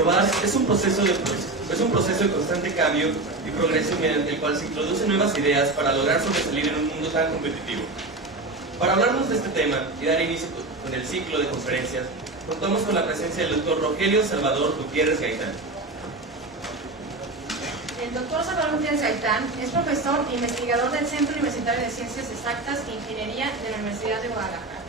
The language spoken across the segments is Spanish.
Innovar es un proceso de constante cambio y progreso mediante el cual se introducen nuevas ideas para lograr sobresalir en un mundo tan competitivo. Para hablarnos de este tema y dar inicio con el ciclo de conferencias, contamos con la presencia del Dr. Rogelio Salvador Gutiérrez Gaitán. El Dr. Salvador Gutiérrez Gaitán es profesor e investigador del Centro Universitario de Ciencias Exactas e Ingeniería de la Universidad de Guadalajara.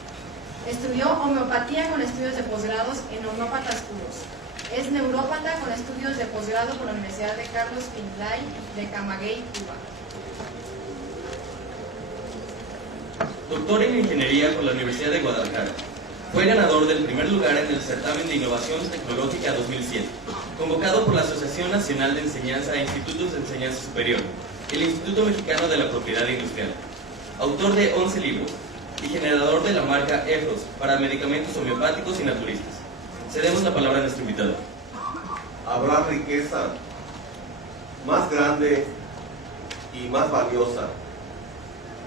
Estudió homeopatía con estudios de posgrados en homeópatas puros. Es neurópata con estudios de posgrado por la Universidad de Carlos Pinlay de Camagüey, Cuba. Doctor en Ingeniería por la Universidad de Guadalajara. Fue ganador del primer lugar en el Certamen de Innovación Tecnológica 2007, convocado por la Asociación Nacional de Enseñanza e Institutos de Enseñanza Superior, el Instituto Mexicano de la Propiedad Industrial. Autor de 11 libros y generador de la marca EFROS para medicamentos homeopáticos y naturistas. Cedemos la palabra a nuestro invitado. Habrá riqueza más grande y más valiosa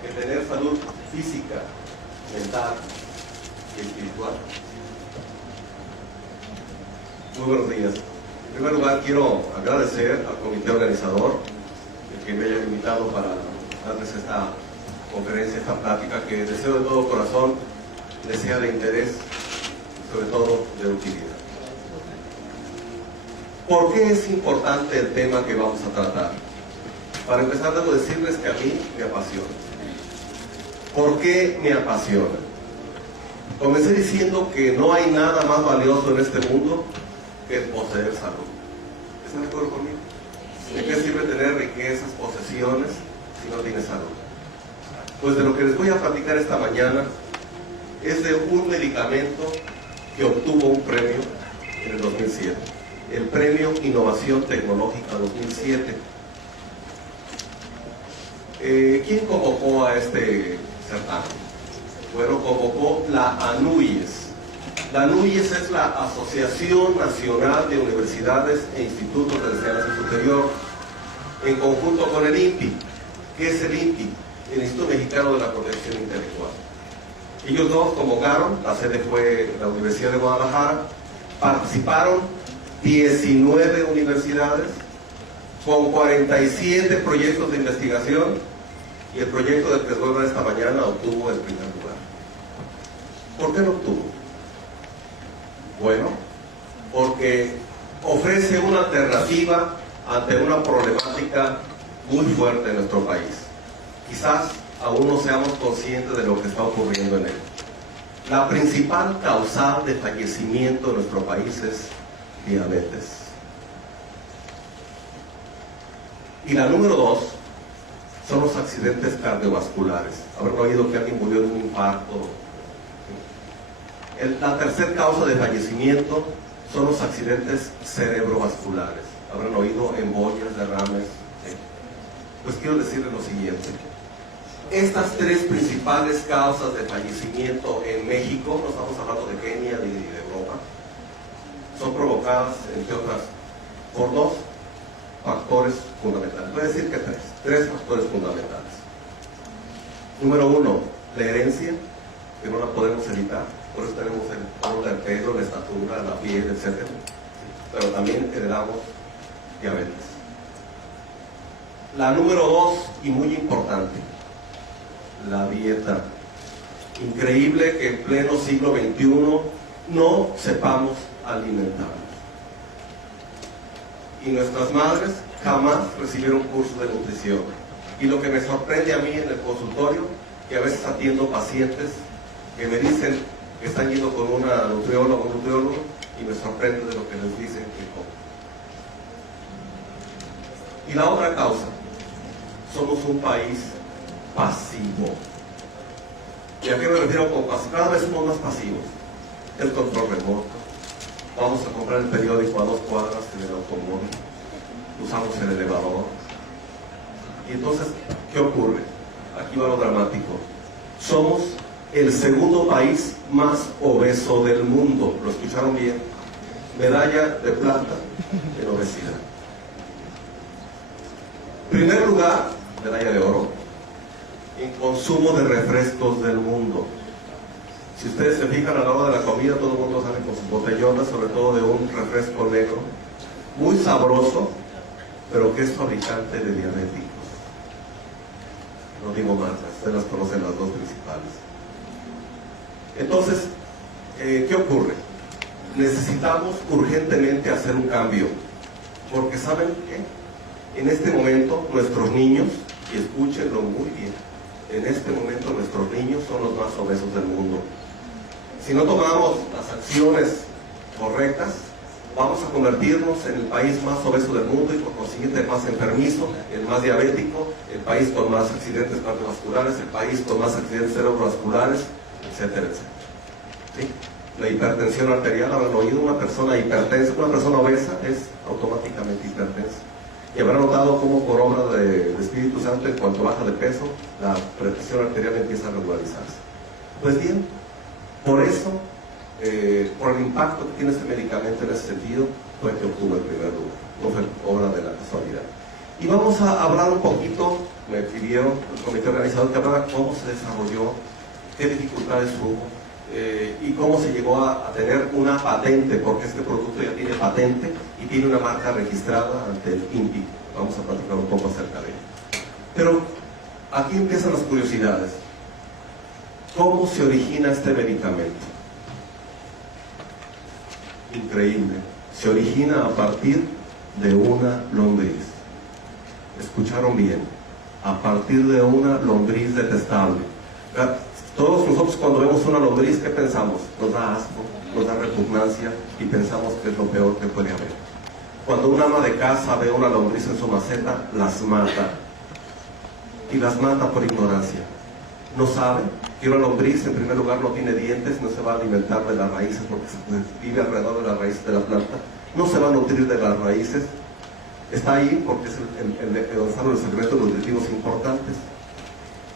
que tener salud física, mental y espiritual. Muy buenos días. En primer lugar, quiero agradecer al comité organizador de que me haya invitado para darles esta conferencia, esta plática, que deseo de todo corazón les sea de interés, sobre todo de utilidad. ¿Por qué es importante el tema que vamos a tratar? Para empezar, debo decirles que a mí me apasiona. ¿Por qué me apasiona? Comencé diciendo que no hay nada más valioso en este mundo que poseer salud. ¿Están de acuerdo conmigo? ¿De qué sirve tener riquezas, posesiones, si no tienes salud? Pues de lo que les voy a platicar esta mañana es de un medicamento que obtuvo un premio en el 2007, el Premio Innovación Tecnológica 2007. ¿Quién convocó a este certamen? Bueno, convocó la ANUYES. La ANUYES es la Asociación Nacional de Universidades e Institutos de Enseñanza Superior, en conjunto con el INPI. ¿Qué es el INPI? El Instituto Mexicano de la Protección Intelectual. Ellos dos convocaron, la sede fue la Universidad de Guadalajara, participaron 19 universidades con 47 proyectos de investigación y el proyecto del que les voy a hablar esta mañana obtuvo el primer lugar. ¿Por qué lo obtuvo? Bueno, porque ofrece una alternativa ante una problemática muy fuerte en nuestro país. Quizás aún no seamos conscientes de lo que está ocurriendo en él. La principal causal de fallecimiento en nuestro país es diabetes. Y la número 2 son los accidentes cardiovasculares. Habrán oído que alguien murió de un infarto. La tercera causa de fallecimiento son los accidentes cerebrovasculares. Habrán oído embolias, derrames. Pues quiero decirles lo siguiente. Estas tres principales causas de fallecimiento en México, no estamos hablando de Kenia ni de Europa, son provocadas, entre otras, por dos factores fundamentales. Voy a decir que tres factores fundamentales. Número 1, la herencia, que no la podemos evitar. Por eso tenemos el tono del pelo, la estatura, la piel, etc. Pero también heredamos diabetes. La número 2, y muy importante, la dieta. Increíble que en pleno siglo XXI no sepamos alimentarnos. Y nuestras madres jamás recibieron curso de nutrición. Y lo que me sorprende a mí en el consultorio, que a veces atiendo pacientes que me dicen que están yendo con una nutrióloga o un nutriólogo, y me sorprende de lo que les dicen que comen. Y la otra causa, somos un país pasivo. ¿Y a qué me refiero con pasivo? Cada vez somos más pasivos. El control remoto. Vamos a comprar el periódico a 2 cuadras en el automóvil. Usamos el elevador. Y entonces, ¿qué ocurre? Aquí va lo dramático. Somos el segundo país más obeso del mundo. ¿Lo escucharon bien? Medalla de plata en obesidad. Primer lugar, medalla de oro en consumo de refrescos del mundo. Si ustedes se fijan, a la hora de la comida todo el mundo sale con sus botellonas, sobre todo de un refresco negro, muy sabroso, pero que es fabricante de diabéticos. No digo más, ustedes las conocen las dos principales. Entonces, ¿qué ocurre? Necesitamos urgentemente hacer un cambio, porque ¿saben qué? En este momento nuestros niños, y escúchenlo muy bien, en este momento nuestros niños son los más obesos del mundo. Si no tomamos las acciones correctas, vamos a convertirnos en el país más obeso del mundo y por consiguiente el más enfermizo, el más diabético, el país con más accidentes cardiovasculares, el país con más accidentes cerebrovasculares, etcétera, etcétera. ¿Sí? La hipertensión arterial, habrán oído, una persona hipertensa, una persona obesa es automáticamente hipertensa. Y habrán notado cómo por obra del Espíritu Santo, en cuanto baja de peso, la presión arterial empieza a regularizarse. Pues bien, por eso, por el impacto que tiene este medicamento en ese sentido, fue que obtuvo el primer lugar, no fue obra de la casualidad. Y vamos a hablar un poquito, me pidieron el comité organizador que hablara cómo se desarrolló, qué dificultades hubo, y cómo se llegó a tener una patente, porque este producto ya tiene patente y tiene una marca registrada ante el INPI. Vamos a platicar un poco acerca de ello. Pero aquí empiezan las curiosidades. ¿Cómo se origina este medicamento? Increíble. Se origina a partir de una lombriz. ¿Escucharon bien? A partir de una lombriz detestable. Todos nosotros cuando vemos una lombriz, ¿qué pensamos? Nos da asco, nos da repugnancia y pensamos que es lo peor que puede haber. Cuando un ama de casa ve una lombriz en su maceta, las mata. Y las mata por ignorancia. No sabe que una lombriz, en primer lugar, no tiene dientes, no se va a alimentar de las raíces porque vive alrededor de las raíces de la planta, no se va a nutrir de las raíces, está ahí porque es donde están los elementos nutritivos importantes.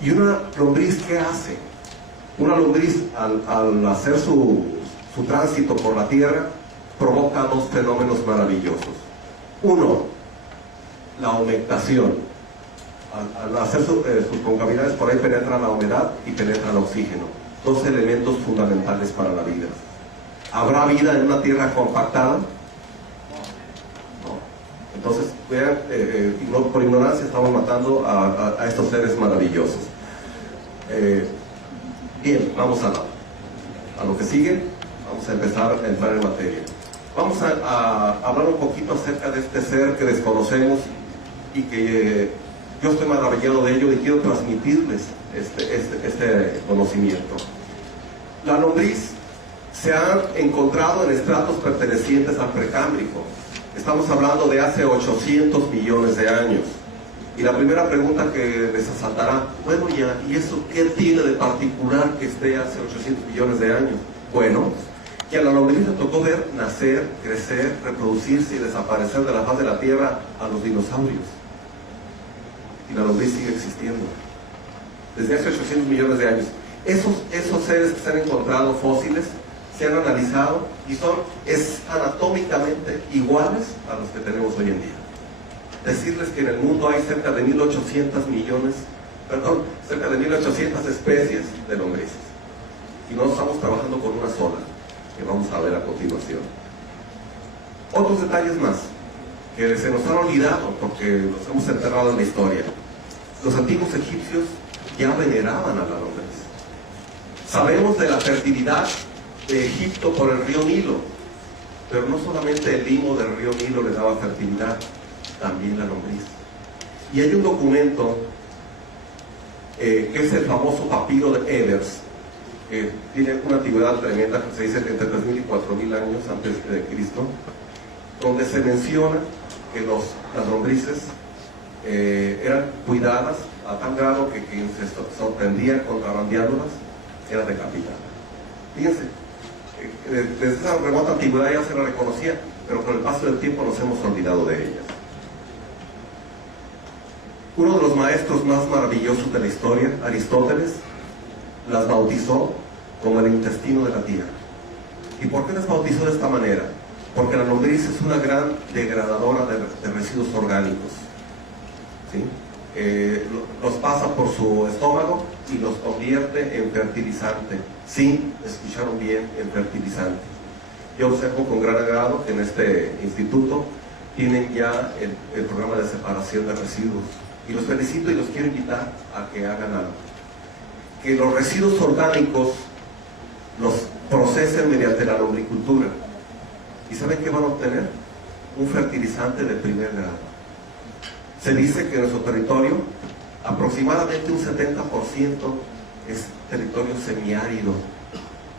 ¿Y una lombriz qué hace? Una lombriz, al hacer su tránsito por la tierra, provoca dos fenómenos maravillosos. Uno, la humectación. Al hacer sus concavidades, por ahí penetra la humedad y penetra el oxígeno. Dos elementos fundamentales para la vida. ¿Habrá vida en una tierra compactada? No. Entonces, vean, por ignorancia estamos matando a estos seres maravillosos. Bien, vamos a lo que sigue. Vamos a empezar a entrar en materia. Vamos a hablar un poquito acerca de este ser que desconocemos y que yo estoy maravillado de ello y quiero transmitirles este conocimiento. La lombriz se ha encontrado en estratos pertenecientes al Precámbrico. Estamos hablando de hace 800 millones de años. Y la primera pregunta que les asaltará, bueno, ¿y eso qué tiene de particular que esté hace 800 millones de años? Bueno, que a la lombriz le tocó ver nacer, crecer, reproducirse y desaparecer de la faz de la Tierra a los dinosaurios. Y la lombriz sigue existiendo desde hace 800 millones de años. Esos seres que se han encontrado fósiles se han analizado y son anatómicamente iguales a los que tenemos hoy en día. Decirles que en el mundo hay cerca de 1.800 especies de lombrices y no estamos trabajando con una sola, que vamos a ver a continuación. Otros detalles más que se nos han olvidado porque los hemos enterrado en la historia. Los antiguos egipcios ya veneraban a la lombriz. Sabemos de la fertilidad de Egipto por el río Nilo, pero no solamente el limo del río Nilo le daba fertilidad, también la lombriz. Y hay un documento que es el famoso papiro de Ebers, que tiene una antigüedad tremenda, que se dice entre 3.000 y 4.000 años antes de Cristo, donde se menciona que las lombrices eran cuidadas a tal grado que quien se sorprendía contrabandeándolas era decapitado. Fíjense, desde esa remota antigüedad ya se la reconocía, pero con el paso del tiempo nos hemos olvidado de ellas. Uno de los maestros más maravillosos de la historia, Aristóteles, las bautizó como el intestino de la tierra. ¿Y por qué las bautizó de esta manera? Porque la lombriz es una gran degradadora de residuos orgánicos. ¿Sí? Los pasa por su estómago, y los convierte en fertilizante. Sí, escucharon bien, en fertilizante. Yo observo con gran agrado que en este instituto tienen ya el programa de separación de residuos. Y los felicito y los quiero invitar a que hagan algo. Que los residuos orgánicos los procesen mediante la lombricultura. ¿Y saben qué van a obtener? Un fertilizante de primer grado. Se dice que en nuestro territorio aproximadamente un 70% es territorio semiárido.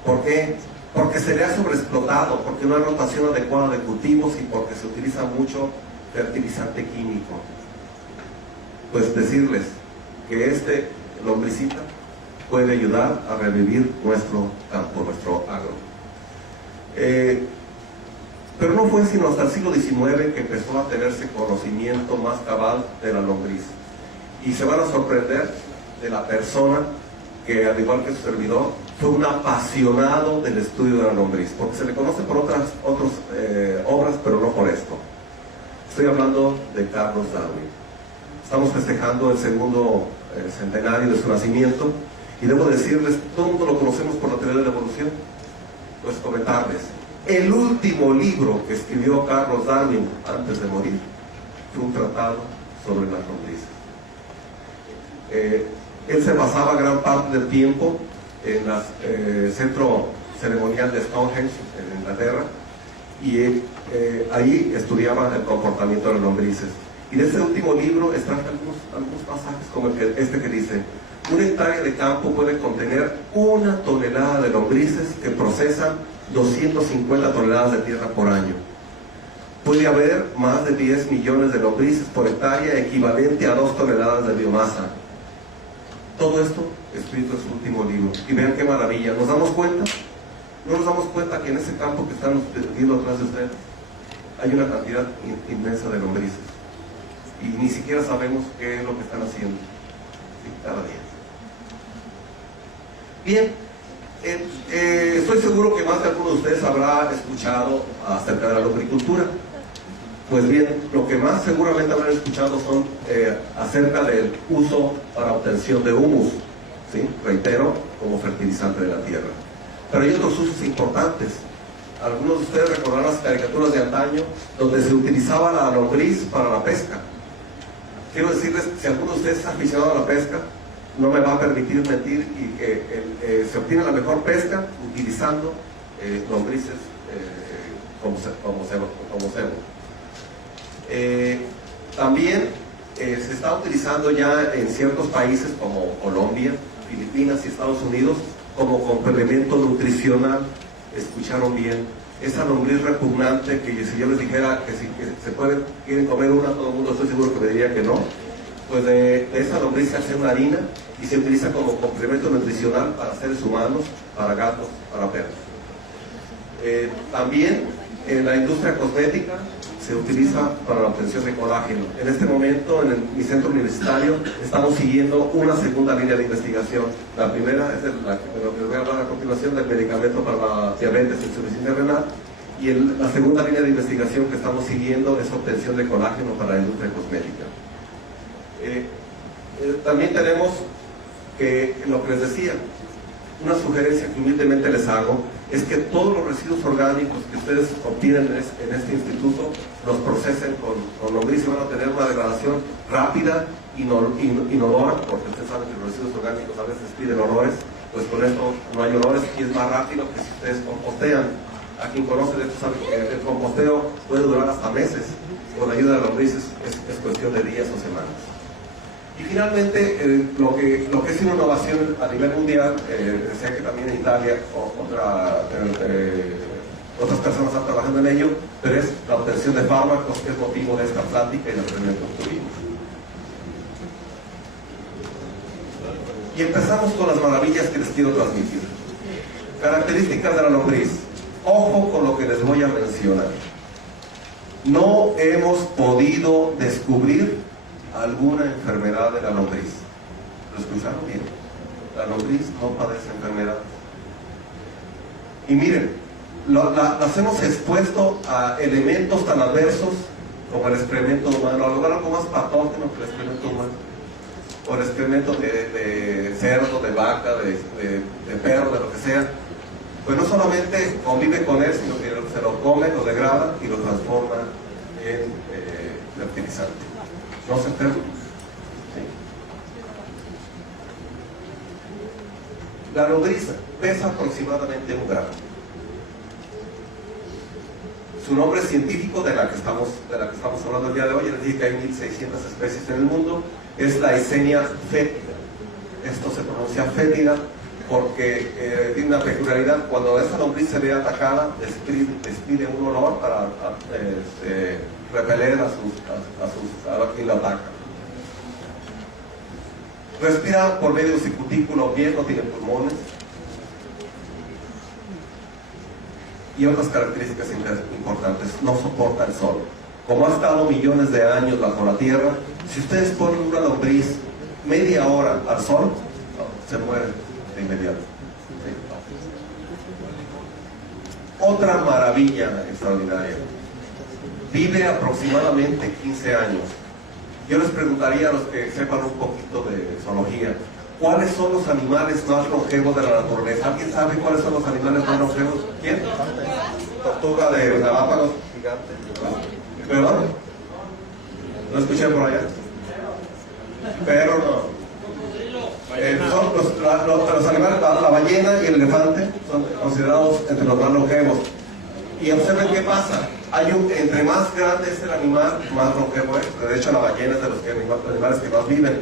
¿Por qué? Porque se le ha sobreexplotado, porque no hay rotación adecuada de cultivos y porque se utiliza mucho fertilizante químico. Pues decirles que este lombricita puede ayudar a revivir nuestro campo, nuestro agro. Pero no fue sino hasta el siglo XIX que empezó a tenerse conocimiento más cabal de la lombriz. Y se van a sorprender de la persona que, al igual que su servidor, fue un apasionado del estudio de la lombriz, porque se le conoce por otras obras, pero no por esto. Estoy hablando de Carlos Darwin. Estamos festejando el segundo centenario de su nacimiento, y debo decirles, todo el mundo lo conocemos por la teoría de la evolución. Pues comentarles, el último libro que escribió Carlos Darwin antes de morir fue un tratado sobre las lombrices. Él se pasaba gran parte del tiempo en el centro ceremonial de Stonehenge, en Inglaterra, y ahí estudiaba el comportamiento de las lombrices. Y de ese último libro extraje algunos pasajes como este que dice: una hectárea de campo puede contener 1 tonelada de lombrices que procesan 250 toneladas de tierra por año. Puede haber más de 10 millones de lombrices por hectárea, equivalente a 2 toneladas de biomasa. Todo esto escrito en su último libro. Y vean qué maravilla. ¿Nos damos cuenta? ¿No nos damos cuenta que en ese campo que están viendo atrás de ustedes hay una cantidad inmensa de lombrices? Y ni siquiera sabemos qué es lo que están haciendo. Sí, cada día. Bien, estoy seguro que más de alguno de ustedes habrá escuchado acerca de la lombricultura. Pues bien, lo que más seguramente habrán escuchado son acerca del uso para obtención de humus, ¿sí? Reitero, como fertilizante de la tierra. Pero hay otros usos importantes. Algunos de ustedes recordarán las caricaturas de antaño donde se utilizaba la lombriz para la pesca. Quiero decirles, si alguno de ustedes es aficionado a la pesca, no me va a permitir mentir, y que se obtiene la mejor pesca utilizando lombrices como cebo. También se está utilizando ya en ciertos países como Colombia, Filipinas y Estados Unidos como complemento nutricional. ¿Escucharon bien? Esa lombriz repugnante que si yo les dijera que si quieren comer una, todo el mundo estoy seguro que me diría que no. Pues de esa lombriz se hace una harina y se utiliza como complemento nutricional para seres humanos, para gatos, para perros. También en la industria cosmética se utiliza para la obtención de colágeno. En este momento, en mi centro universitario, estamos siguiendo una segunda línea de investigación. La primera es de lo que les voy a hablar a continuación, del medicamento para la diabetes e insuficiencia renal, y la segunda línea de investigación que estamos siguiendo es obtención de colágeno para la industria cosmética. También tenemos que, lo que les decía, una sugerencia que humildemente les hago es que todos los residuos orgánicos que ustedes obtienen en este instituto los procesen con lombriz, y van a tener una degradación rápida, inodora, porque ustedes saben que los residuos orgánicos a veces piden olores. Pues con esto no hay olores y es más rápido que si ustedes compostean. A quien conoce de esto sabe que el composteo puede durar hasta meses. Con la ayuda de lombrices es cuestión de días o semanas. Y finalmente, lo que es una innovación a nivel mundial, sé que también en Italia otras personas están trabajando en ello, pero es la obtención de fármacos, que es motivo de esta plática y del reunión que tuvimos. Y empezamos con las maravillas que les quiero transmitir. Características de la lombriz. Ojo con lo que les voy a mencionar. No hemos podido descubrir alguna enfermedad de la lombriz. ¿Lo escucharon bien? La lombriz no padece enfermedades. Y miren, las hemos expuesto a elementos tan adversos como el excremento humano, algo más patógeno que el excremento humano. o el excremento de cerdo, de vaca, de perro, de lo que sea, pues no solamente convive con él, sino que se lo come, lo degrada y lo transforma en fertilizante. ¿No se enferma? Sí. La lombriz pesa aproximadamente 1 gramo. Su nombre científico, de la que estamos hablando el día de hoy, es decir, que hay 1.600 especies en el mundo, es la Eisenia fétida. Esto se pronuncia fétida porque tiene una peculiaridad: cuando esta lombriz se ve atacada, despide un olor para repeler a quien la ataca. Respira por medio de su cutículo bien, no tiene pulmones. Y otras características importantes: no soporta el sol. Como ha estado millones de años bajo la tierra, si ustedes ponen una lombriz media hora al sol, se muere de inmediato. ¿Sí? Otra maravilla extraordinaria: vive aproximadamente 15 años. Yo les preguntaría a los que sepan un poquito de zoología, ¿cuáles son los animales más longevos de la naturaleza? ¿Alguien sabe cuáles son los animales más longevos? ¿Quién? Tortuga de Galápagos, gigante. ¿Perdón? ¿No escuché por allá? Pero no. Son los animales, la ballena y el elefante son considerados entre los más longevos. Y observen qué pasa. Entre más grande es el animal, más longevo es. De hecho, la ballena es de los animales que más viven.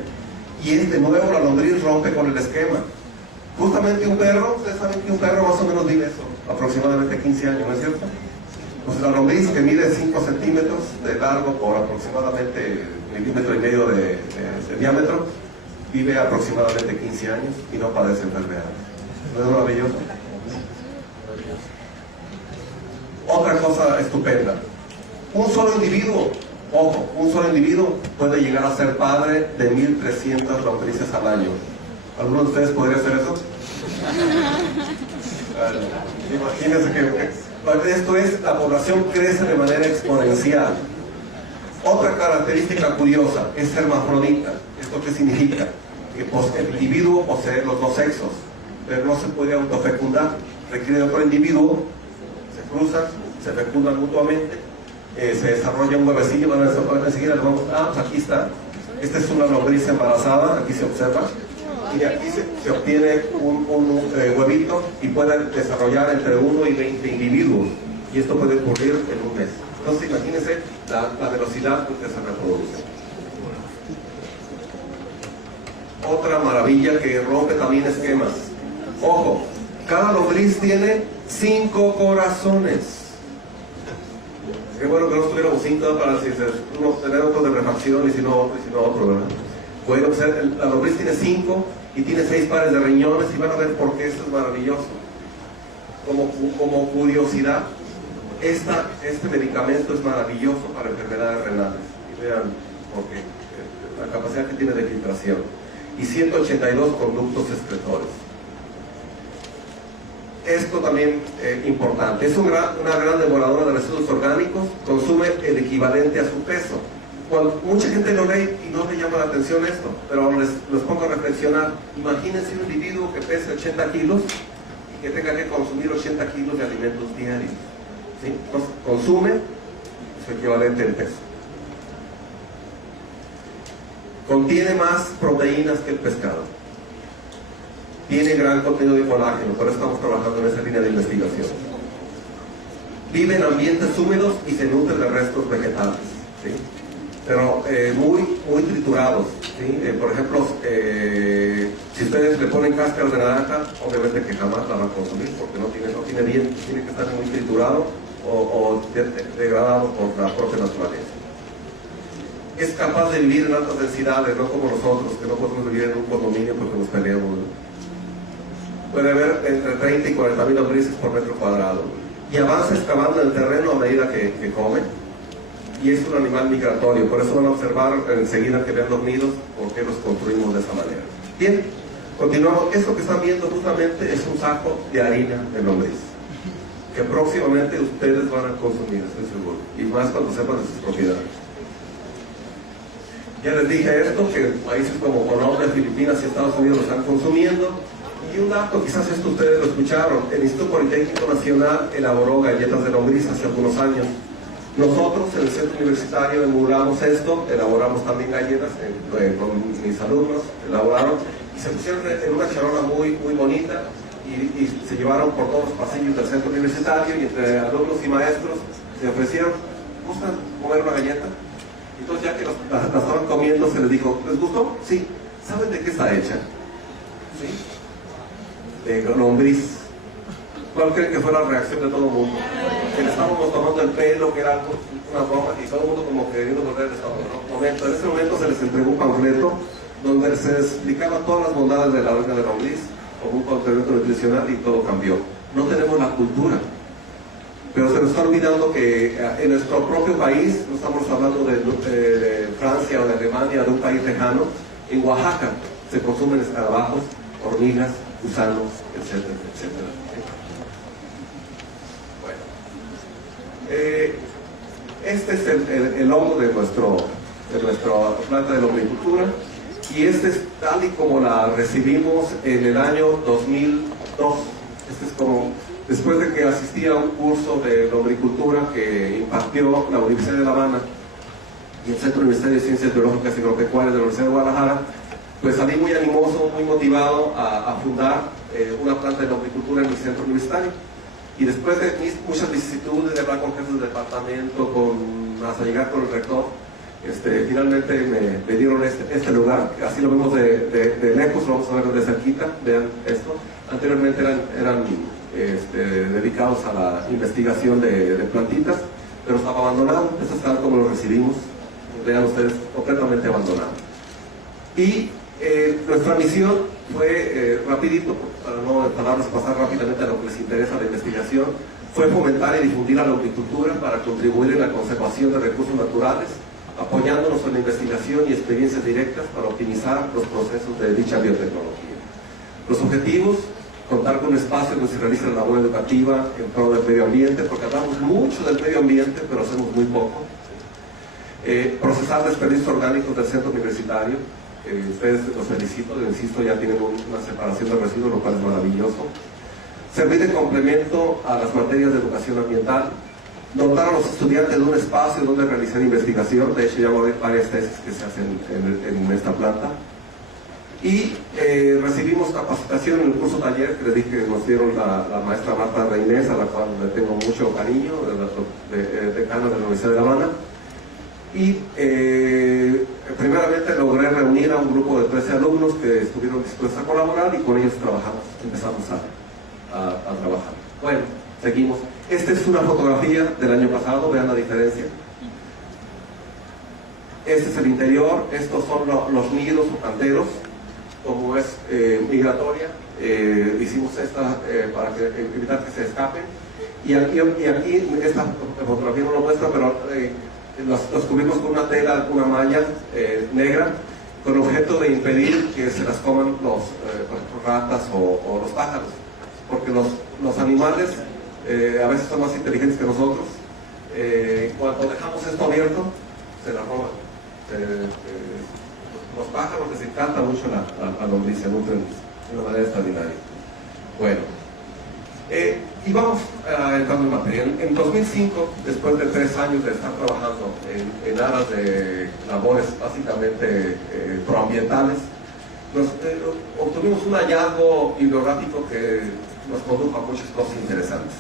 Y de nuevo la lombriz rompe con el esquema. Justamente un perro, ustedes saben que un perro más o menos vive eso, aproximadamente 15 años, ¿no es cierto? Pues la lombriz, que mide 5 centímetros de largo por aproximadamente 1,5 milímetros de diámetro, vive aproximadamente 15 años y no padece enfermedades. ¿No es maravilloso? Otra cosa estupenda: un solo individuo, ojo, un solo individuo puede llegar a ser padre de 1.300 lombrices al año. ¿Alguno de ustedes podría hacer eso? Imagínense que esto es, la población crece de manera exponencial. Otra característica curiosa es hermafrodita. ¿Esto qué significa? Que el individuo posee los dos sexos, pero no se puede autofecundar. Requiere de otro individuo, se cruzan, se fecundan mutuamente, se desarrolla un huevecillo. Bueno, enseguida lo vamos. Pues aquí está. Esta es una lombriz embarazada, aquí se observa. Y de aquí se obtiene un huevito y puede desarrollar entre 1 y 20 individuos. Y esto puede ocurrir en un mes. Entonces imagínense la velocidad con que se reproduce. Otra maravilla que rompe también esquemas. Ojo, cada lombriz tiene 5 corazones. Qué bueno que no estuviéramos 5 para si uno tener otro de refracción y si no otro, ¿verdad? Bueno, pues la lombriz tiene 5 y tiene 6 pares de riñones, y van a ver por qué esto es maravilloso. Como curiosidad, este medicamento es maravilloso para enfermedades renales. Y vean por qué. La capacidad que tiene de filtración. Y 182 conductos excretores. Esto también es importante. Es una gran devoradora de residuos orgánicos. Consume el equivalente a su peso. Cuando mucha gente lo lee y no le llama la atención esto, pero les pongo a reflexionar. Imagínense un individuo que pese 80 kilos y que tenga que consumir 80 kilos de alimentos diarios. ¿Sí? Entonces, consume su equivalente en peso. Contiene más proteínas que el pescado. Tiene gran contenido de colágeno, por eso estamos trabajando en esa línea de investigación. Vive en ambientes húmedos y se nutre de restos vegetales. ¿Sí? Pero muy triturados. ¿Sí? Por ejemplo, si ustedes le ponen cáscaras de naranja, obviamente que jamás la van a consumir porque no tiene bien, tiene que estar muy triturado o degradado por la propia naturaleza. Es capaz de vivir en altas densidades, no como nosotros, que no podemos vivir en un condominio porque nos peleamos, ¿no? Puede haber entre 30 y 40 mil lombrices por metro cuadrado. Y avanza excavando el terreno a medida que come. Y es un animal migratorio, por eso van a observar enseguida que vean los nidos, porque los construimos de esa manera. Bien, continuamos. Esto que están viendo justamente es un saco de harina de lombriz, que próximamente ustedes van a consumir, estoy seguro, y más cuando sepan de sus propiedades. Ya les dije esto, que países como Colombia, Filipinas y Estados Unidos lo están consumiendo. Y un dato, quizás esto ustedes lo escucharon, el Instituto Politécnico Nacional elaboró galletas de lombriz hace algunos años. Nosotros en el centro universitario emulamos esto, elaboramos también galletas con mis alumnos, elaboraron y se pusieron en una charola muy bonita y se llevaron por todos los pasillos del centro universitario y entre alumnos y maestros se ofrecieron, ¿gustan comer una galleta? Entonces ya que la estaban comiendo se les dijo, ¿les gustó? Sí. ¿Saben de qué está hecha? ¿Sí? De lombriz. ¿Cuál creen que fue la reacción de todo el mundo? Que le estábamos tomando el pelo, que era una broma, y todo el mundo como queriendo volver al momento. En ese momento se les entregó un panfleto donde se explicaba todas las bondades de la orina de lombriz como un complemento nutricional y todo cambió. No tenemos la cultura. Pero se nos está olvidando que en nuestro propio país, no estamos hablando de Francia o de Alemania, de un país lejano, en Oaxaca se consumen escarabajos, hormigas, gusanos, etcétera, etcétera. Bueno, este es el logo de nuestra planta de lombricultura y este es tal y como la recibimos en el año 2002. Este es como después de que asistí a un curso de lombricultura que impartió la Universidad de La Habana y el Centro Universitario de Ciencias Biológicas y Agropecuarias de la Universidad de Guadalajara, pues salí muy animoso, muy motivado a fundar una planta de lombricultura en mi centro universitario. Y después de muchas vicisitudes, de hablar con jefes de departamento, hasta llegar con el rector, finalmente me dieron este lugar. Así lo vemos de lejos, lo vamos a ver de cerquita, vean esto. Anteriormente eran dedicados a la investigación de plantitas, pero estaba abandonado. Esto es tal como lo recibimos, vean ustedes, completamente abandonado. Y nuestra misión fue, rapidito, para no pasar rápidamente a lo que les interesa la investigación, fue fomentar y difundir la lombricultura para contribuir en la conservación de recursos naturales, apoyándonos en la investigación y experiencias directas para optimizar los procesos de dicha biotecnología. Los objetivos: contar con un espacio donde se realiza la labor educativa en pro del medio ambiente, porque hablamos mucho del medio ambiente, pero hacemos muy poco. Procesar desperdicios orgánicos del centro universitario. Ustedes, los felicito, les insisto, ya tienen una separación de residuos, lo cual es maravilloso. Servir de complemento a las materias de educación ambiental. Dotar a los estudiantes de un espacio donde realizar investigación. De hecho, ya hay varias tesis que se hacen en esta planta. Y recibimos capacitación en el curso taller que les dije que nos dieron la maestra Marta Reynés, a la cual le tengo mucho cariño, decana de la Universidad de La Habana. Y primeramente logré reunir a un grupo de 13 alumnos que estuvieron dispuestos a colaborar y con ellos empezamos a trabajar. Bueno, seguimos. Esta es una fotografía del año pasado, vean la diferencia. Este es el interior, estos son los nidos o canteros. Como es migratoria, hicimos esta para evitar que se escapen. Y aquí esta fotografía no lo muestra, pero los cubrimos con una tela, una malla negra, con el objeto de impedir que se las coman por ejemplo, ratas o los pájaros, porque los animales a veces son más inteligentes que nosotros. Cuando dejamos esto abierto, se la roban. Los pájaros les encanta mucho la lombriz, se nutren de una manera extraordinaria. Bueno, y vamos entrando en materia. En 2005, después de 3 años de estar trabajando en aras de labores básicamente proambientales, obtuvimos un hallazgo bibliográfico que nos condujo a muchas cosas interesantes.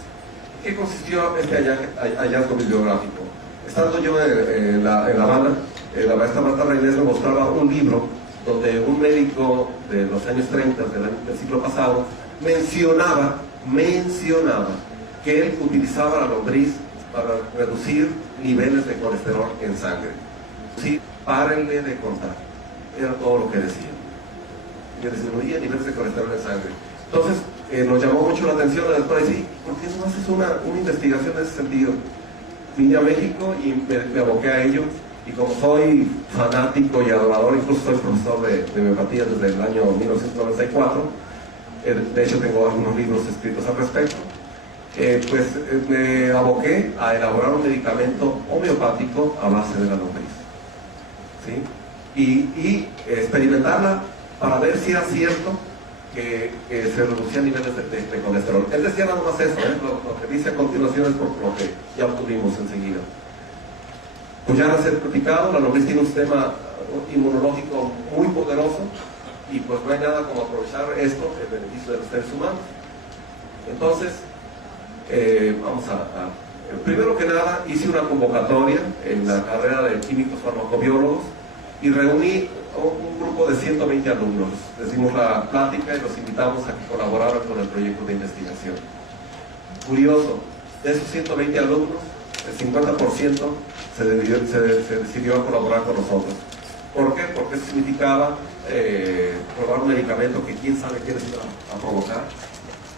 ¿Qué consistió este hallazgo bibliográfico? Estando yo en La Habana, la maestra Marta Reynés me mostraba un libro donde un médico de los años 30 del siglo pasado mencionaba que él utilizaba la lombriz para reducir niveles de colesterol en sangre. Sí, párenle de contar. Era todo lo que decía. Que disminuía niveles de colesterol en sangre. Entonces, nos llamó mucho la atención la doctora y sí, ¿por qué no haces una investigación en ese sentido? Vine a México y me aboqué a ello. Y como soy fanático y adorador, incluso soy profesor de homeopatía desde el año 1994, de hecho tengo algunos libros escritos al respecto, pues me aboqué a elaborar un medicamento homeopático a base de la lombriz. ¿Sí? y experimentarla para ver si era cierto que se reducían niveles de colesterol. Él decía nada más eso, lo que dice a continuación es por lo que ya obtuvimos enseguida. Pues ya era certificado, la lombriz tiene un sistema inmunológico muy poderoso y pues no hay nada como aprovechar esto en beneficio de los seres humanos. Entonces, primero que nada hice una convocatoria en la carrera de químicos farmacobiólogos y reuní un grupo de 120 alumnos. Les dimos la plática y los invitamos a que colaboraran con el proyecto de investigación. Curioso, de esos 120 alumnos, el 50% se decidió a colaborar con nosotros. ¿Por qué? Porque eso significaba probar un medicamento que quién sabe qué les iba a provocar,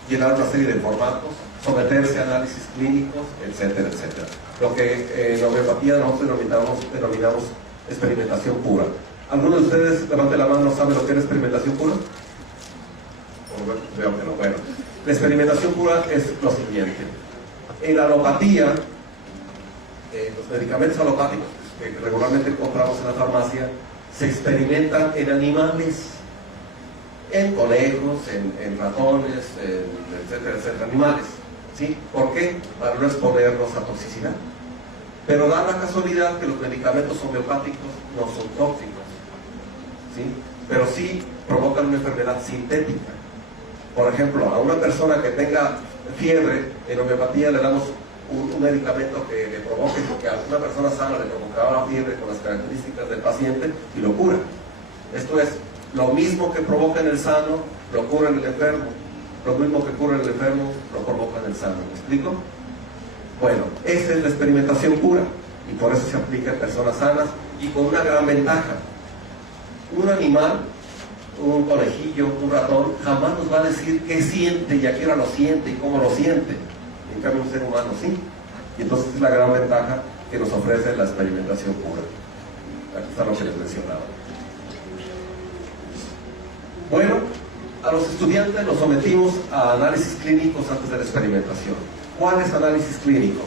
llenar una serie de formatos, someterse a análisis clínicos, etcétera, etcétera. Lo que en homeopatía nosotros denominamos experimentación pura. ¿Algunos de ustedes, levante la mano, saben lo que es experimentación pura? Veo que no. Bueno, la experimentación pura es lo siguiente. En la alopatía, los medicamentos alopáticos que regularmente compramos en la farmacia se experimentan en animales, en conejos, en ratones, etcétera, etcétera, animales. ¿Sí? ¿Por qué? Para no exponerlos a toxicidad. Pero da la casualidad que los medicamentos homeopáticos no son tóxicos, ¿sí? Pero sí provocan una enfermedad sintética. Por ejemplo, a una persona que tenga fiebre, en homeopatía le damos un medicamento que le provoque, porque a una persona sana le provocaba la fiebre con las características del paciente y lo cura. Esto es, lo mismo que provoca en el sano, lo cura en el enfermo. Lo mismo que cura en el enfermo, lo provoca en el sano. ¿Me explico? Bueno, esa es la experimentación pura y por eso se aplica en personas sanas y con una gran ventaja. Un animal, un conejillo, un ratón, jamás nos va a decir qué siente y a qué hora lo siente y cómo lo siente. En cambio, un ser humano sí. Y entonces es la gran ventaja que nos ofrece la experimentación pura. Aquí está lo que les mencionaba. Bueno, a los estudiantes los sometimos a análisis clínicos antes de la experimentación. ¿Cuáles análisis clínicos?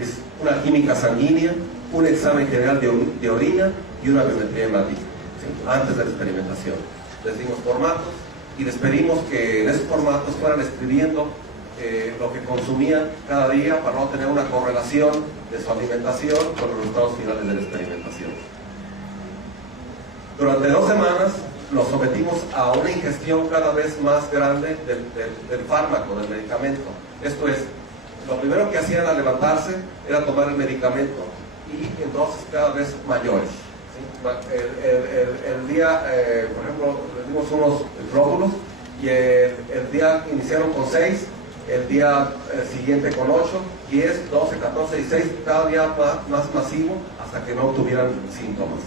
Es una química sanguínea, un examen general de orina y una biometría hemática, ¿sí? Antes de la experimentación. Les dimos formatos y les pedimos que en esos formatos fueran escribiendo lo que consumían cada día para no tener una correlación de su alimentación con los resultados finales de la experimentación. Durante 2 semanas los sometimos a una ingestión cada vez más grande del fármaco, del medicamento. Esto es, lo primero que hacían al levantarse era tomar el medicamento y en dosis cada vez mayores. ¿Sí? El día, por ejemplo, les dimos unos glóbulos y el día iniciaron con 6, el día siguiente con 8, 10, 12, 14, 16, cada día más masivo hasta que no tuvieran síntomas.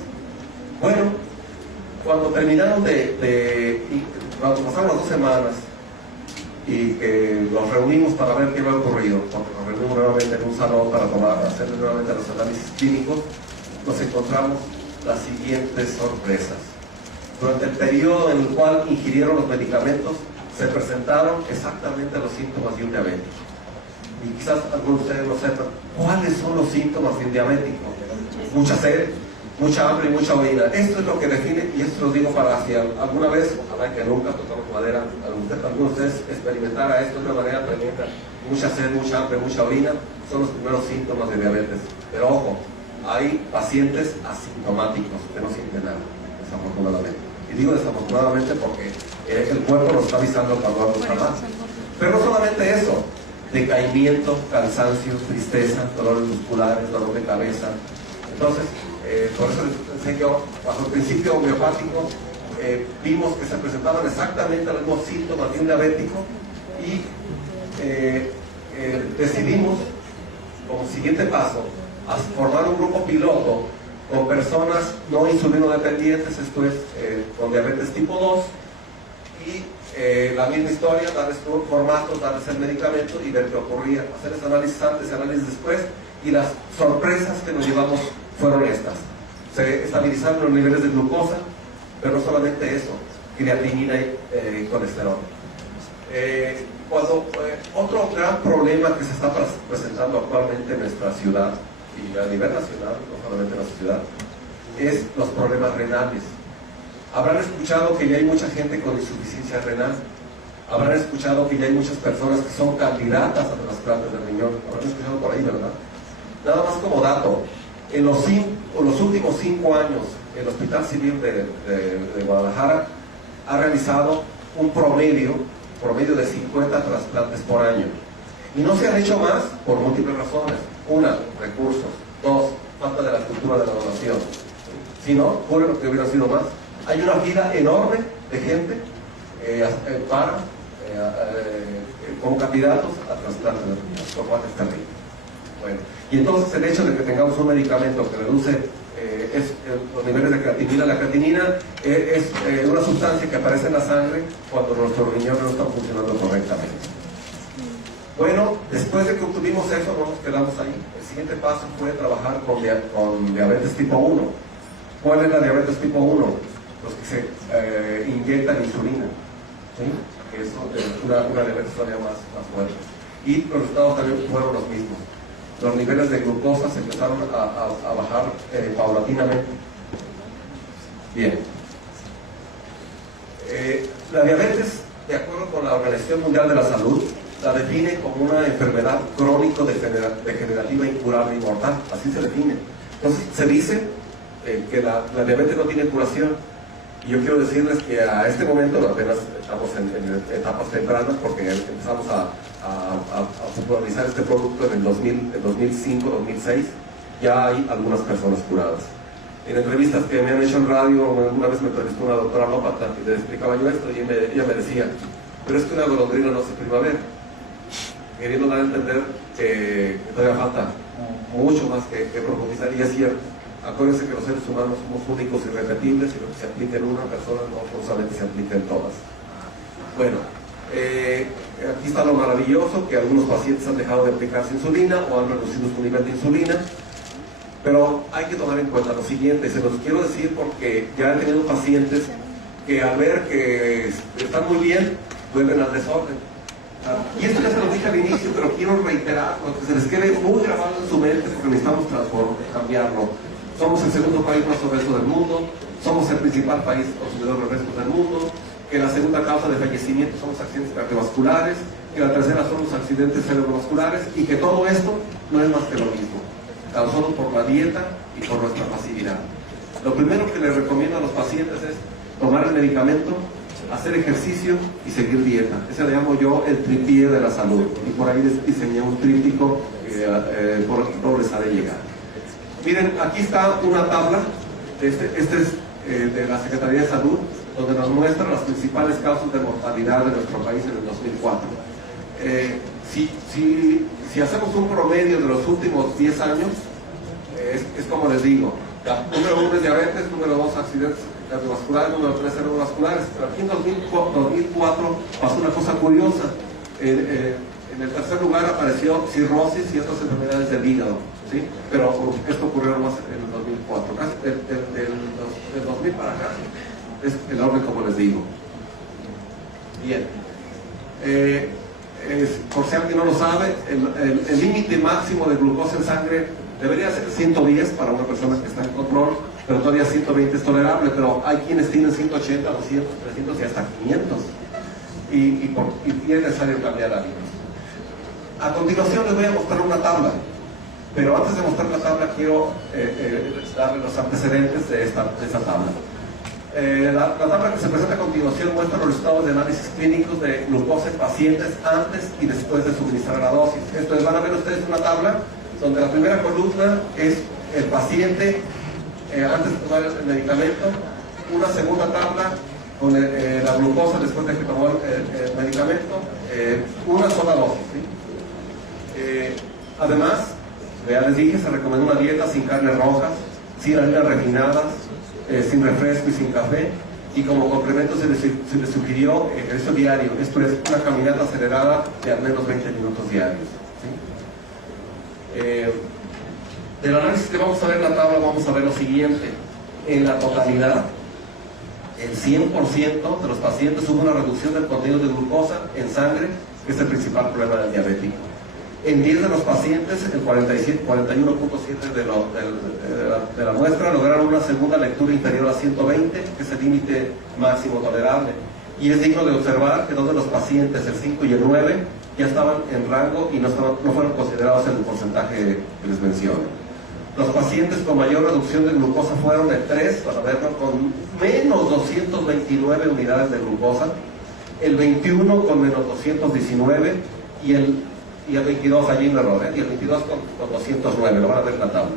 Bueno, cuando terminaron cuando pasaron las 2 semanas y que nos reunimos para ver qué había ocurrido, porque nos reunimos nuevamente en un salón para hacer nuevamente los análisis clínicos, nos encontramos las siguientes sorpresas. Durante el periodo en el cual ingirieron los medicamentos, se presentaron exactamente los síntomas de un diabético. Y quizás algunos de ustedes no sepan, ¿cuáles son los síntomas de un diabético? Mucha sed, mucha hambre y mucha orina. Esto es lo que define, y esto lo digo para si alguna vez, ojalá que nunca, tocamos madera, algunos de ustedes experimentara esto de una manera tremenda, mucha sed, mucha hambre, mucha orina, son los primeros síntomas de diabetes. Pero ojo, hay pacientes asintomáticos que no sienten nada, desafortunadamente. Y digo desafortunadamente porque el cuerpo nos está avisando cuando algo está mal. Pero no solamente eso, decaimiento, cansancio, tristeza, dolores musculares, dolor de cabeza. Entonces, por eso les enseño, bajo el principio homeopático, vimos que se presentaban exactamente los mismos síntomas de un diabético y decidimos, como siguiente paso, a formar un grupo piloto con personas no insulinodependientes, esto es, con diabetes tipo 2, y la misma historia, darles formatos, darles el medicamento y ver qué ocurría, hacerles análisis antes y análisis después, y las sorpresas que nos llevamos fueron estas. Se estabilizaron los niveles de glucosa, pero no solamente eso, creatinina y colesterol. Otro gran problema que se está presentando actualmente en nuestra ciudad y a nivel nacional, no solamente en nuestra ciudad, es los problemas renales. Habrán escuchado que ya hay mucha gente con insuficiencia renal. Habrán escuchado que ya hay muchas personas que son candidatas a trasplantes de riñón. Habrán escuchado por ahí, ¿verdad? Nada más como dato, en los últimos 5 años, el Hospital Civil de Guadalajara ha realizado un promedio de 50 trasplantes por año. Y no se han hecho más por múltiples razones. Una, recursos. 2, falta de la cultura de la donación. Si no, ocurre lo que hubiera sido más. Hay una fila enorme de gente como candidatos a trasplantes de riñón, lo cual es terrible. Bueno, y entonces el hecho de que tengamos un medicamento que reduce los niveles de creatinina. La creatinina es una sustancia que aparece en la sangre cuando nuestros riñones no están funcionando correctamente. Bueno, después de que obtuvimos eso, no nos quedamos ahí. El siguiente paso fue trabajar con diabetes tipo 1. ¿Cuál es la diabetes tipo 1? Los que se inyectan insulina, ¿sí? Que es una diabetes todavía más fuerte. Y los resultados también fueron los mismos. Los niveles de glucosa se empezaron a bajar paulatinamente. Bien. La diabetes, de acuerdo con la Organización Mundial de la Salud, la define como una enfermedad crónico-degenerativa, incurable y mortal. Así se define. Entonces, se dice que la diabetes no tiene curación. Y yo quiero decirles que a este momento apenas estamos en etapas tempranas, porque empezamos a popularizar este producto en el 2005, 2006. Ya hay algunas personas curadas. En entrevistas que me han hecho en radio, una vez me entrevistó una doctora alópata y le explicaba yo esto, y ella me decía, pero es que una golondrina no hace primavera, queriendo dar a entender que todavía falta mucho más que profundizar. Y es cierto. Acuérdense que los seres humanos somos únicos y irrepetibles, y lo que se aplica en una persona no forzosamente se aplica en todas. Bueno, aquí está lo maravilloso, que algunos pacientes han dejado de aplicarse insulina o han reducido su nivel de insulina, pero hay que tomar en cuenta lo siguiente, se los quiero decir porque ya he tenido pacientes que al ver que están muy bien, vuelven al desorden. Y esto ya se lo dije al inicio, pero quiero reiterar, porque se les quede muy grabado en su mente, porque necesitamos cambiarlo. Somos el segundo país más obeso del mundo, somos el principal país consumidor de restos del mundo, que la segunda causa de fallecimiento son los accidentes cardiovasculares, que la tercera son los accidentes cerebrovasculares, y que todo esto no es más que lo mismo, causado por la dieta y por nuestra pasividad. Lo primero que les recomiendo a los pacientes es tomar el medicamento, hacer ejercicio y seguir dieta. Ese le llamo yo el tripié de la salud, y por ahí les diseñé un tríptico por aquí no les ha de llegar. Miren, aquí está una tabla, este es de la Secretaría de Salud, donde nos muestra las principales causas de mortalidad de nuestro país en el 2004. Si hacemos un promedio de los últimos 10 años, es como les digo, número 1 es diabetes, número 2 accidentes cardiovasculares, número 3 cerebrovasculares, pero aquí en 2004 pasó una cosa curiosa. En el tercer lugar apareció cirrosis y otras enfermedades del hígado, ¿sí? Pero esto ocurrió más en el 2004. Casi del 2000 para acá es el orden como les digo. Bien. Por si alguien no lo sabe, el límite máximo de glucosa en sangre debería ser 110 para una persona que está en control, pero todavía 120 es tolerable, pero hay quienes tienen 180, 200, 300 y hasta 500. Y es necesario cambiar hábitos. A continuación les voy a mostrar una tabla, pero antes de mostrar la tabla quiero darles los antecedentes de esta tabla. La tabla que se presenta a continuación muestra los resultados de análisis clínicos de glucosa en pacientes antes y después de suministrar la dosis. Entonces van a ver ustedes una tabla donde la primera columna es el paciente antes de tomar el medicamento, una segunda tabla con la glucosa después de que tomó el medicamento, una sola dosis, ¿sí? Además, ya les dije, se recomienda una dieta sin carnes rojas, sin harinas refinadas, sin refresco y sin café, y como complemento se les sugirió ejercicio diario, esto es una caminata acelerada de al menos 20 minutos diarios, ¿sí? Del análisis que vamos a ver en la tabla vamos a ver lo siguiente: en la totalidad, el 100% de los pacientes hubo una reducción del contenido de glucosa en sangre, que es el principal problema del diabético. En 10 de los pacientes, el 41.7% de la muestra lograron una segunda lectura inferior a 120, que es el límite máximo tolerable. Y es digno de observar que 2 de los pacientes, el 5 y el 9, ya estaban en rango y no fueron considerados en el porcentaje que les menciono. Los pacientes con mayor reducción de glucosa fueron el 3, para verlo, con menos 229 unidades de glucosa, el 21 con menos 219 y el 22, allí un error, y el 22 con 209, lo van a ver en la tabla.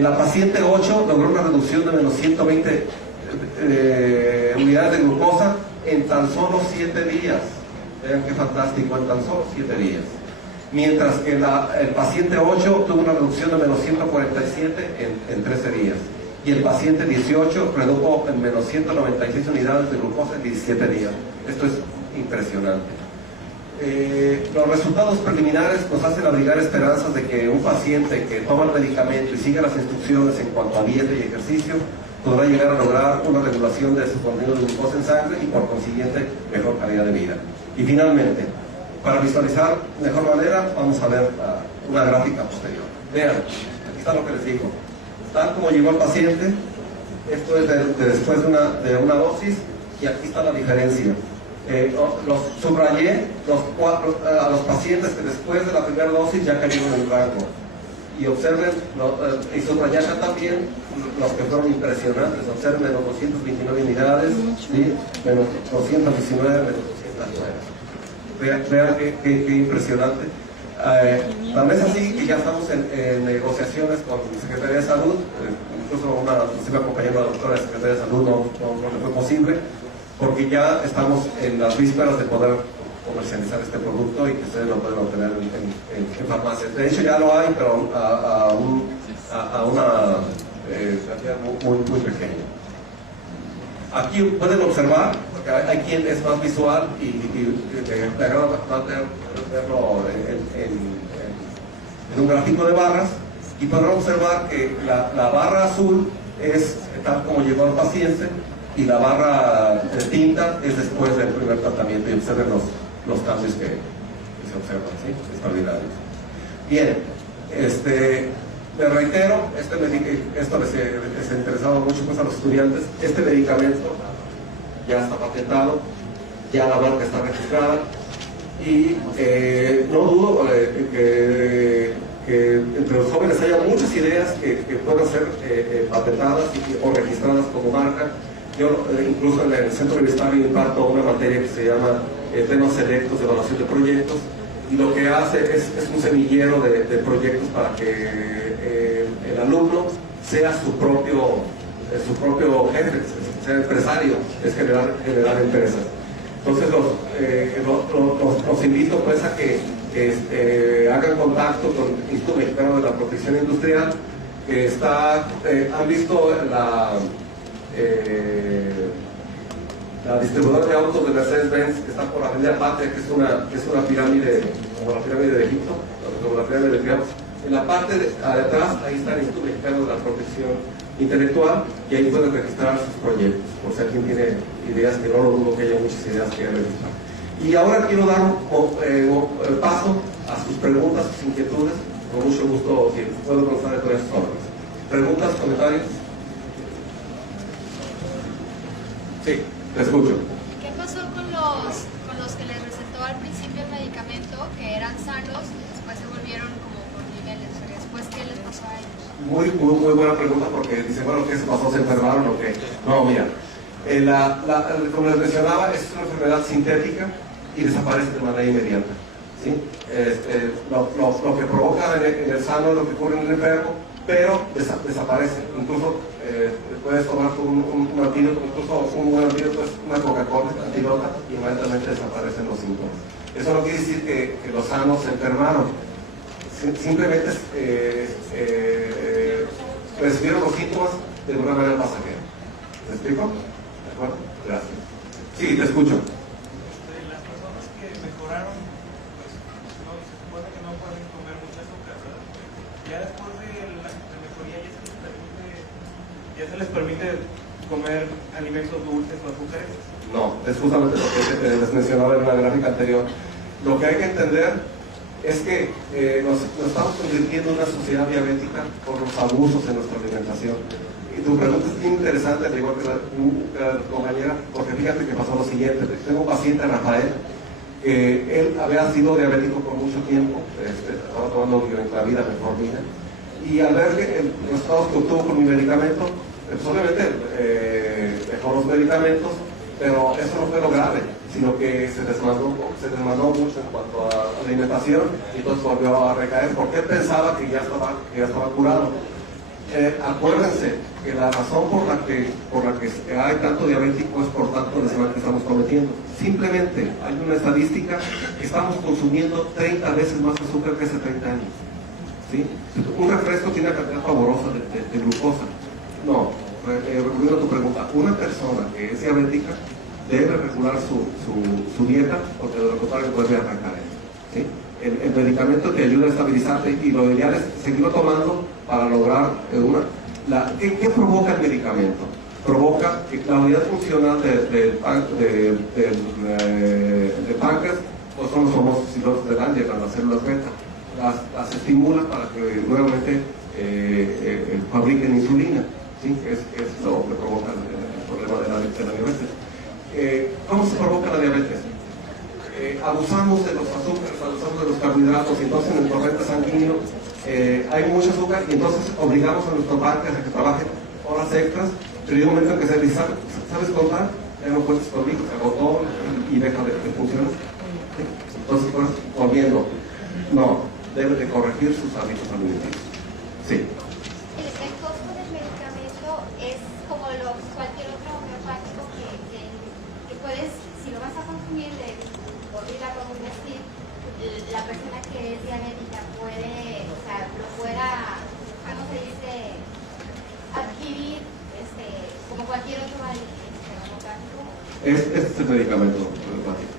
La paciente 8 logró una reducción de menos 120 unidades de glucosa en tan solo 7 días. Vean qué fantástico, en tan solo 7 días. Mientras que el paciente 8 tuvo una reducción de menos 147 en 13 días. Y el paciente 18 redujo en menos 196 unidades de glucosa en 17 días. Esto es impresionante. Los resultados preliminares nos hacen abrigar esperanzas de que un paciente que toma el medicamento y sigue las instrucciones en cuanto a dieta y ejercicio podrá llegar a lograr una regulación de su contenido de glucosa en sangre y por consiguiente mejor calidad de vida. Y finalmente, para visualizar de mejor manera, vamos a ver una gráfica posterior. Vean, aquí está lo que les digo. Tal como llegó el paciente, esto es después de una dosis, y aquí está la diferencia. Subrayé a los pacientes que después de la primera dosis ya cayeron en el rango. Y observen, y subrayé acá también los que fueron impresionantes. Observen menos 229 unidades, ¿sí? Menos 219, menos 209. Vean qué impresionante. Tan es así que ya estamos en negociaciones con la Secretaría de Salud. Incluso nos iba acompañando la doctora de la Secretaría de Salud, no le fue posible, porque ya estamos en las vísperas de poder comercializar este producto y que ustedes lo pueden obtener en farmacias. De hecho ya lo hay, pero a una cantidad muy pequeña. Aquí pueden observar, porque hay quien es más visual y le agrada bastante verlo en un gráfico de barras, y podrán observar que la barra azul es tal como llegó el paciente y la barra de tinta es después del primer tratamiento, y observen los cambios que se observan, ¿sí? Extraordinarios. Bien, les reitero, esto les ha interesado mucho pues, a los estudiantes. Este medicamento ya está patentado, ya la marca está registrada, y no dudo que entre los jóvenes haya muchas ideas que puedan ser patentadas o registradas como marca. Yo incluso en el centro universitario imparto una materia que se llama temas selectos de evaluación de proyectos, y lo que hace es un semillero de proyectos para que el alumno sea su propio jefe, sea empresario, es generar empresas. Entonces los invito pues a que hagan contacto con el Instituto Mexicano de la Protección Industrial, que han visto la distribuidora de autos de Mercedes-Benz, que está por la Avenida Patria, que es una pirámide, como la pirámide de Egipto, como la pirámide de Keops. En la parte de atrás, ahí está el Instituto Mexicano de la Protección Intelectual, y ahí pueden registrar sus proyectos, por si alguien tiene ideas, que no lo dudo que haya muchas ideas que registrar. Y ahora quiero dar paso a sus preguntas, sus inquietudes. Con mucho gusto, si puedo contestar de todas sus obras. ¿Preguntas, comentarios? Sí, te escucho. ¿Qué pasó con los que les recetó al principio el medicamento, que eran sanos, y después se volvieron como por niveles? O sea, ¿después qué les pasó a ellos? Muy buena pregunta, porque dice, bueno, ¿qué se pasó? ¿Se enfermaron o qué? No, mira, como les mencionaba, es una enfermedad sintética y desaparece de manera inmediata, ¿sí? Lo que provoca en el sano es lo que ocurre en el enfermo, pero desaparece. Incluso puedes tomar un antídoto, incluso un buen antídoto es una Coca-Cola antídota, y inmediatamente desaparecen los síntomas. Eso no quiere decir que los sanos se enfermaron, simplemente recibieron los síntomas de una manera pasajera. ¿Me explico? ¿De acuerdo? Gracias. Sí, te escucho. Las personas que mejoraron, pues no, se supone que no pueden comer mucha azúcar, ¿verdad? Ya después de la mejoría ya se les permite comer alimentos dulces o azúcares. No, es justamente lo que les mencionaba en la gráfica anterior. Lo que hay que entender es que nos estamos convirtiendo en una sociedad diabética por los abusos en nuestra alimentación. Y tu pregunta es bien interesante, al igual que la compañera, porque fíjate que pasó lo siguiente. Tengo un paciente, Rafael, él había sido diabético por mucho tiempo, estaba tomando Bioenclavida, metformina, y al ver los resultados que obtuvo con mi medicamento, pues obviamente mejoró los medicamentos, pero eso no fue lo grave, sino que se desmandó mucho en cuanto a la alimentación, y entonces volvió a recaer, porque él pensaba que ya estaba curado. Acuérdense que la razón por la que hay tanto diabético es por tanto desmán que estamos cometiendo. Simplemente hay una estadística que estamos consumiendo 30 veces más azúcar que hace 30 años. ¿Sí? Un refresco tiene una cantidad favorosa de glucosa. No, respondiendo a tu pregunta, una persona que es diabética debe regular su dieta, porque de lo contrario vuelve a recaer. ¿Sí? El medicamento te ayuda a estabilizarte, y lo ideal es seguirlo tomando para lograr ¿qué provoca el medicamento? Provoca que la unidad funcional del páncreas, pues son los famosos hilos de Langerhans, las células beta. Las estimula para que nuevamente fabriquen insulina, ¿sí? Es lo que provoca el problema de la diabetes. ¿Cómo se provoca la diabetes? Abusamos de los azúcares, abusamos de los carbohidratos, y entonces en el torrente sanguíneo hay mucho azúcar, y entonces obligamos a nuestro páncreas a que trabaje horas extras, pero hay un momento en que se dice, ¿sabes contar? Ya no puedes conmigo, se agotó y deja de funcionar. ¿Sí? Entonces, pues, volviendo, no, debe de corregir sus hábitos alimenticios. Sí. El costo del medicamento es como cualquier otro homeopático que puedes, si lo vas a consumir, la persona que es diabética puede, o sea, lo pueda, ¿cómo se dice?, adquirir como cualquier otro homeopático. Este es el medicamento homeopático.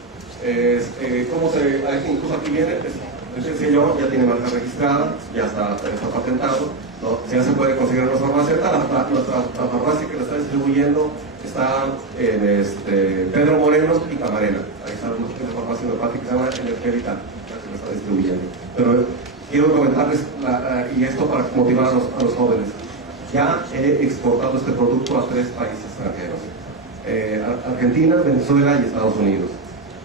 Incluso aquí viene, es sencillo, ya tiene marca registrada, ya está patentado, ¿no? Ya se puede conseguir en nuestra farmacia. La farmacia que lo está distribuyendo está en Pedro Moreno y Camarena. Ahí está una farmacia homeopática que se llama Energética, que lo está distribuyendo. Pero quiero comentarles, y esto para motivar a los jóvenes, ya he exportado este producto a 3 países extranjeros: Argentina, Venezuela y Estados Unidos.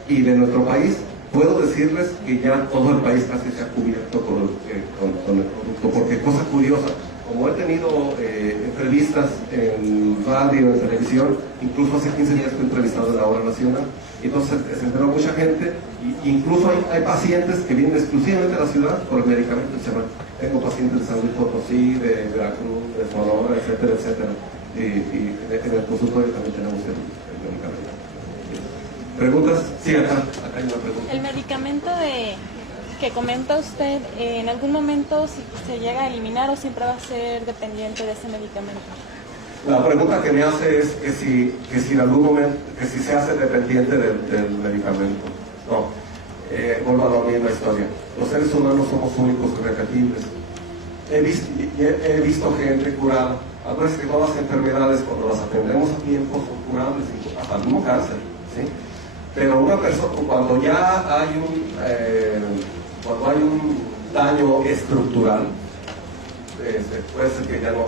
Y de nuestro país puedo decirles que ya todo el país casi se ha cubierto con el producto, porque cosa curiosa, como he tenido entrevistas en radio, en televisión, incluso hace 15 días fui entrevistado en la Hora Nacional, y entonces se enteró mucha gente, y incluso hay pacientes que vienen exclusivamente a la ciudad por el medicamento. Tengo pacientes de San Luis Potosí, de Veracruz, de Sonora, etcétera, etcétera, y en el consultorio también tenemos el medicamento. ¿Preguntas? Sí, acá hay una pregunta. El medicamento que comenta usted, ¿en algún momento se llega a eliminar o siempre va a ser dependiente de ese medicamento? La pregunta que me hace es que si en algún momento, que si se hace dependiente del medicamento. No, vuelvo a la misma historia. Los seres humanos somos únicos y repetibles. He visto gente curada. A veces que todas las enfermedades, cuando las atendemos a tiempo, son curables, hasta el mismo cáncer, ¿sí? Pero una persona, cuando ya hay un daño estructural, puede ser que ya no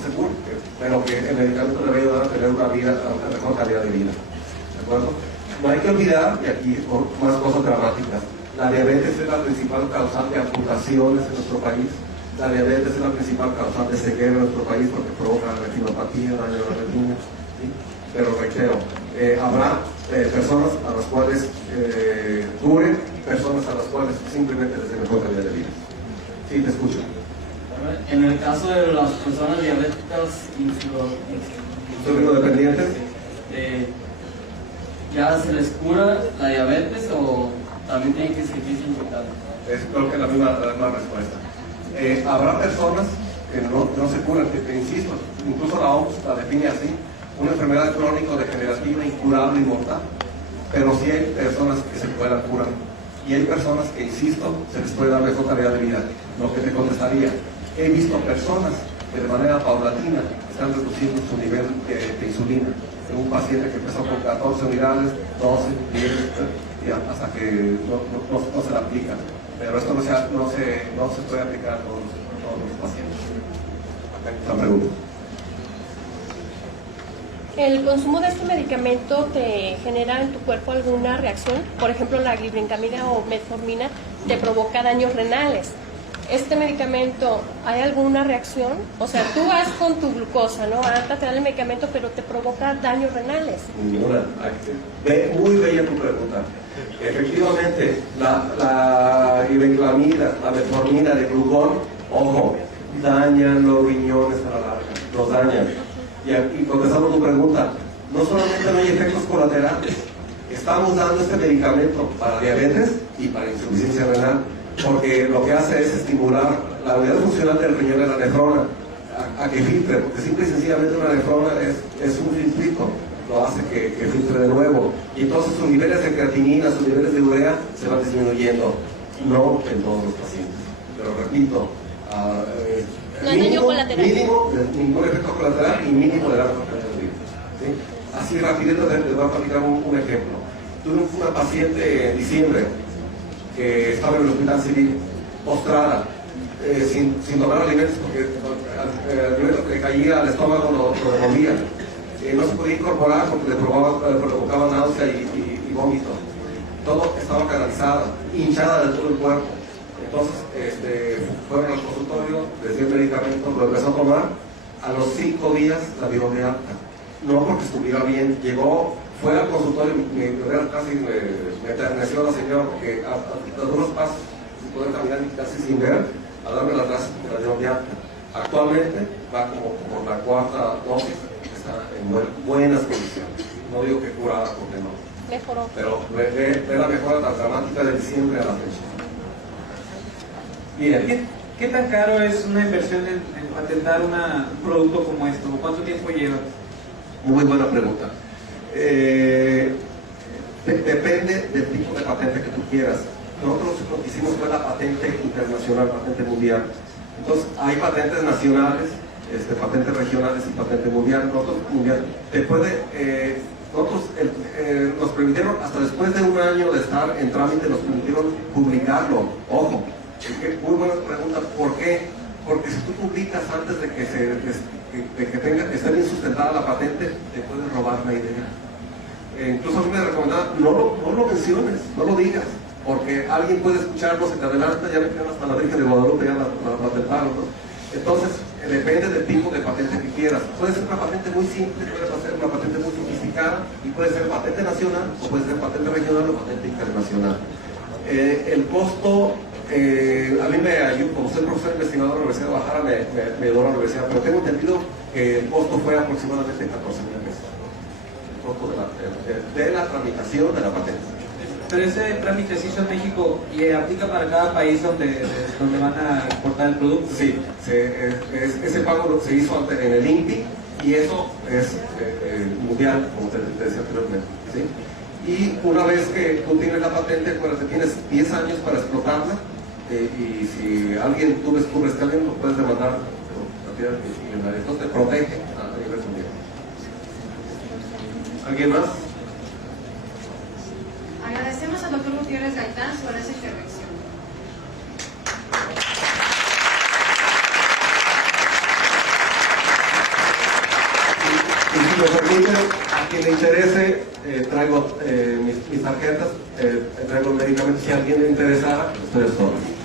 se cure, pero que el medicamento le va a ayudar a tener una mejor calidad de vida. ¿De acuerdo? No hay que olvidar, y aquí más cosas dramáticas, la diabetes es la principal causante de amputaciones en nuestro país. La diabetes es la principal causante de ceguera en nuestro país, porque provoca retinopatía, daño a la retina, ¿sí? Pero reitero, habrá personas a las cuales cure, personas a las cuales simplemente les dé mejor calidad de vida. Sí, te escucho. En el caso de las personas diabéticas insulinodependientes, ¿ya se les cura la diabetes o también tienen que seguirse inyectando? Creo que es la misma respuesta. Habrá personas que no se curan, que insisto, incluso la OMS la define así: una enfermedad crónico-degenerativa, incurable y mortal. Pero sí hay personas que se puedan curar, y hay personas que, insisto, se les puede dar mejor calidad de vida. Lo que te contestaría, he visto personas que de manera paulatina están reduciendo su nivel de insulina. En un paciente que empezó con 14 unidades, 12, 10, y hasta que no se le aplica. Pero esto no se puede aplicar a todos los pacientes. Otra pregunta. ¿El consumo de este medicamento te genera en tu cuerpo alguna reacción? Por ejemplo, la glibenclamida o metformina te provoca daños renales. ¿Este medicamento hay alguna reacción? O sea, tú vas con tu glucosa, ¿no? Ahorita te dan el medicamento, pero te provoca daños renales. Ninguna. Muy bella tu pregunta. Efectivamente, la glibenclamida, la metformina de glucón, ojo, dañan los riñones a la larga, los dañan. Y contestando tu pregunta, no solamente no hay efectos colaterales, estamos dando este medicamento para diabetes y para insuficiencia renal, porque lo que hace es estimular la unidad funcional del riñón de la nefrona a que filtre, porque simple y sencillamente una nefrona es un filtrito, lo hace que filtre de nuevo, y entonces sus niveles de creatinina, sus niveles de urea se van disminuyendo, no en todos los pacientes, pero repito, no hay daño colateral. Mínimo, ningún efecto colateral y mínimo de la ¿sí? Así rapidito les voy a platicar un ejemplo. Tuve una paciente en diciembre que estaba en el hospital civil, postrada, sin tomar alimentos, porque el alimento que le caía al estómago lo devolvía. No se podía incorporar porque le provocaba náusea y vómito. Todo estaba canalizado, hinchada de todo el cuerpo. Entonces, fueron al consultorio, les dio el medicamento, lo empezó a tomar. A los 5 días la dieron de alta. No porque estuviera bien, fue al consultorio, casi me enterneció la señora porque a unos pasos, sin poder caminar casi sin ver, a darme las gracias porque la dieron de alta. Actualmente va como por la 4ª dosis, está en buenas condiciones. No digo que curada porque no. Mejoró. Pero ve la mejora tan dramática de diciembre a la fecha. Mira, ¿qué tan caro es una inversión en patentar un producto como esto? ¿Cuánto tiempo lleva? Muy buena pregunta. Depende del tipo de patente que tú quieras. Nosotros lo que hicimos fue la patente internacional, patente mundial. Entonces, hay patentes nacionales, patentes regionales y patente mundial. Nosotros, mundial, nos permitieron, hasta después de un año de estar en trámite, nos permitieron publicarlo. Ojo. Muy buena pregunta. ¿Por qué? Porque si tú publicas antes de que esté bien sustentada la patente, te pueden robar la idea. Incluso a mí me recomendaban, no lo menciones, no lo digas, porque alguien puede escucharlo, se te adelanta, ya le quedan hasta la Virgen de Guadalupe, ya la patentaron, ¿no? Entonces, depende del tipo de patente que quieras. Puede ser una patente muy simple, puede ser una patente muy sofisticada, y puede ser patente nacional, o puede ser patente regional o patente internacional. El costo... a mí me ayudó, como soy profesor investigador de la Universidad de Guadalajara, me ayudó a la universidad, pero tengo entendido que el costo fue aproximadamente 14,000 pesos. El costo de la tramitación de la patente. Pero ese trámite se hizo en México y aplica para cada país donde van a exportar el producto. Sí, ese pago se hizo en el INPI y eso es mundial, como te decía anteriormente. ¿Sí? Y una vez que tú tienes la patente, pues tienes 10 años para explotarla. Y si alguien tú descubres que alguien lo puedes demandar por cantidad millonaria, entonces te protege a nivel mundial. ¿Alguien más? Agradecemos al doctor Gutiérrez Gaitán por esa intervención. Y si me permiten, a quien le interese, traigo mis tarjetas, traigo medicamentos. Si a alguien le interesa, estoy a su orden.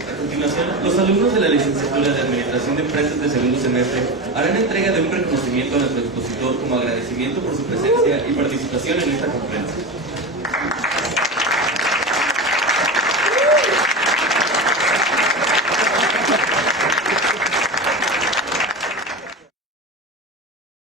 A continuación, los alumnos de la licenciatura de Administración de Empresas de segundo semestre harán entrega de un reconocimiento a nuestro expositor como agradecimiento por su presencia y participación en esta conferencia.